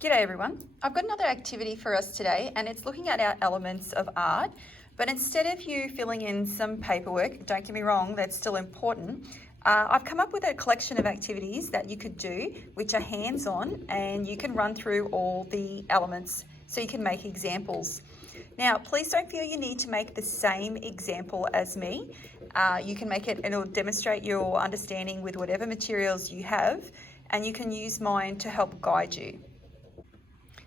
G'day everyone. I've got another activity for us today and it's looking at our elements of art, but instead of you filling in some paperwork, don't get me wrong, that's still important, I've come up with a collection of activities that you could do which are hands-on and you can run through all the elements so you can make examples. Now, please don't feel you need to make the same example as me. You can make it and it'll demonstrate your understanding with whatever materials you have, and you can use mine to help guide you.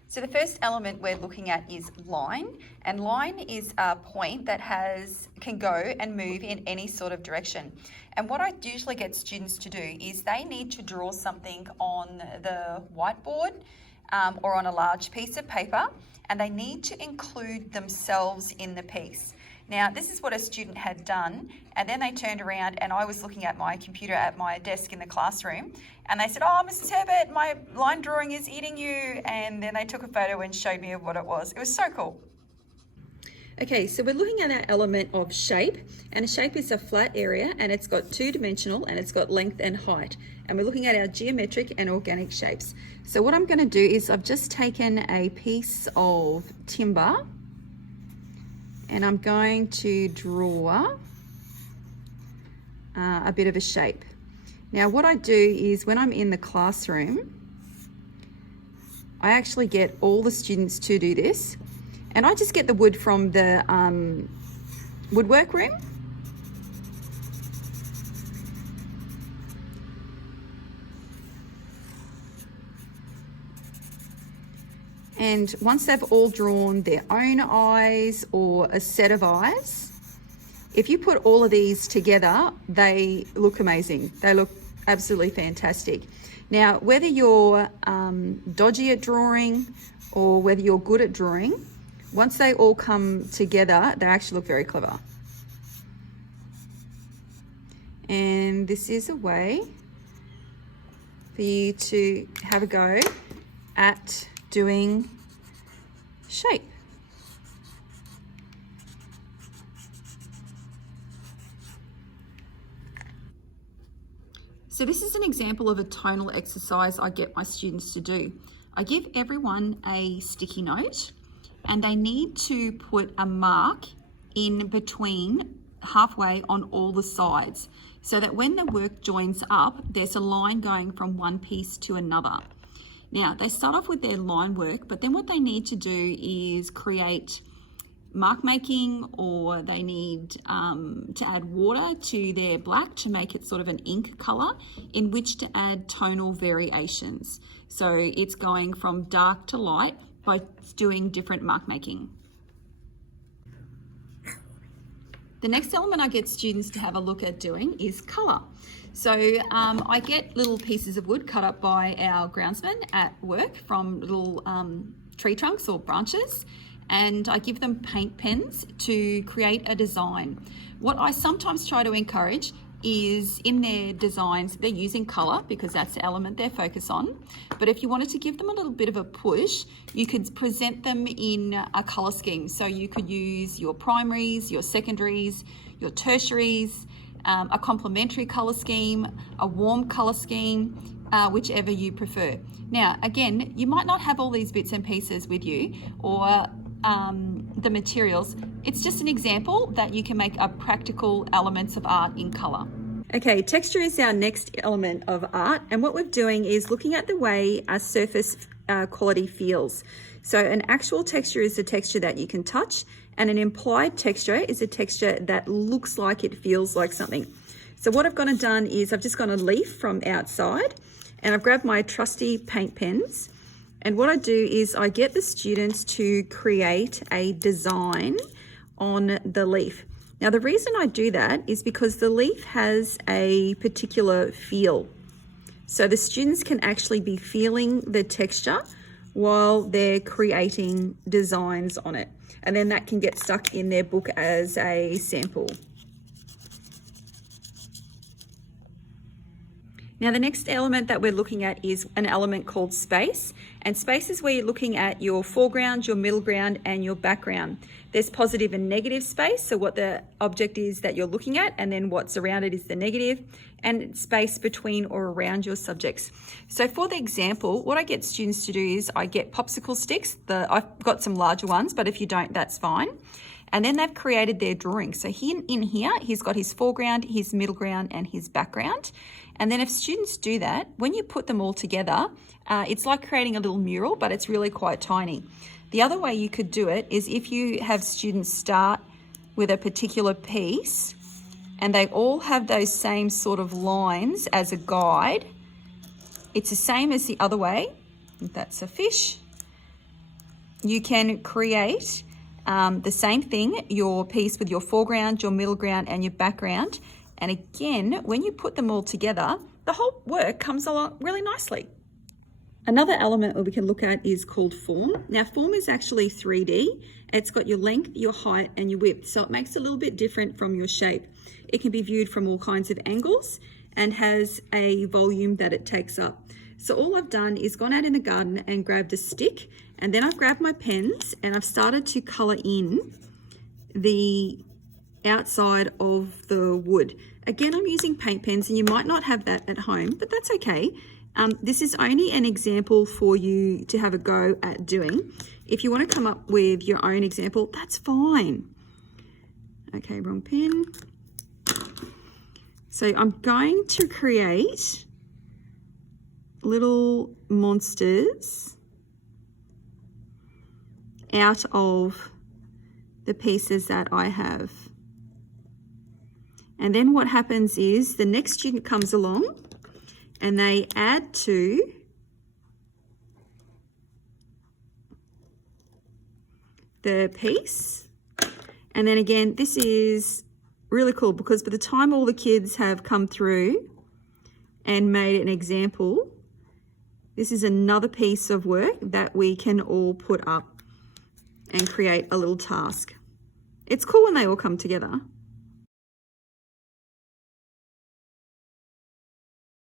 So the first element we're looking at is line, and line is a point that can go and move in any sort of direction. And what I usually get students to do is they need to draw something on the whiteboard or on a large piece of paper, and they need to include themselves in the piece. Now, this is what a student had done, and then they turned around and I was looking at my computer at my desk in the classroom, and they said, "Oh, Mrs. Herbert, my line drawing is eating you," and then they took a photo and showed me of what it was. It was so cool. Okay, so we're looking at our element of shape, and a shape is a flat area and it's got two-dimensional and it's got length and height. And we're looking at our geometric and organic shapes. So what I'm going to do is I've just taken a piece of timber and I'm going to draw a bit of a shape. Now what I do is when I'm in the classroom, I actually get all the students to do this, and I just get the wood from the woodwork room. And once they've all drawn their own eyes or a set of eyes, if you put all of these together, they look amazing. They look absolutely fantastic. Now, whether you're dodgy at drawing or whether you're good at drawing, once they all come together, they actually look very clever. And this is a way for you to have a go at doing shape. So this is an example of a tonal exercise I get my students to do. I give everyone a sticky note and they need to put a mark in between halfway on all the sides so that when the work joins up, there's a line going from one piece to another. Now, they start off with their line work, but then what they need to do is create mark making, or they need to add water to their black to make it sort of an ink color in which to add tonal variations. So it's going from dark to light by doing different mark making. The next element I get students to have a look at doing is color. So I get little pieces of wood cut up by our groundsmen at work from little tree trunks or branches, and I give them paint pens to create a design. What I sometimes try to encourage is in their designs, they're using color because that's the element they're focused on. But if you wanted to give them a little bit of a push, you could present them in a color scheme. So you could use your primaries, your secondaries, your tertiaries, a complementary color scheme, a warm color scheme, whichever you prefer. Now, again, you might not have all these bits and pieces with you or the materials. It's just an example that you can make a practical elements of art in color. Okay, texture is our next element of art, and what we're doing is looking at the way a surface quality feels. So an actual texture is a texture that you can touch, and an implied texture is a texture that looks like it feels like something. So what I've gone and done is I've just gone a leaf from outside, and I've grabbed my trusty paint pens, and what I do is I get the students to create a design on the leaf. Now the reason I do that is because the leaf has a particular feel. So the students can actually be feeling the texture while they're creating designs on it. And then that can get stuck in their book as a sample. Now the next element that we're looking at is an element called space. And space is where you're looking at your foreground, your middle ground, and your background. There's positive and negative space, so what the object is that you're looking at, and then what's around it is the negative, and space between or around your subjects. So for the example, what I get students to do is I get popsicle sticks. I've got some larger ones, but if you don't, that's fine. And then they've created their drawing. So in here, he's got his foreground, his middle ground, and his background. And then if students do that, when you put them all together, it's like creating a little mural, but it's really quite tiny. The other way you could do it is if you have students start with a particular piece and they all have those same sort of lines as a guide. It's the same as the other way. That's a fish. You can create the same thing, your piece with your foreground, your middle ground, and your background. And again, when you put them all together, the whole work comes along really nicely. Another element that we can look at is called form. Now, form is actually 3D. It's got your length, your height, and your width. So it makes it a little bit different from your shape. It can be viewed from all kinds of angles and has a volume that it takes up. So all I've done is gone out in the garden and grabbed a stick, and then I've grabbed my pens and I've started to colour in the outside of the wood. Again, I'm using paint pens, and you might not have that at home, but that's okay. This is only an example for you to have a go at doing. If you want to come up with your own example, that's fine. Okay, wrong pen. So I'm going to create little monsters out of the pieces that I have. And then what happens is the next student comes along and they add to the piece. And then again, this is really cool because by the time all the kids have come through and made an example, this is another piece of work that we can all put up and create a little task. It's cool when they all come together.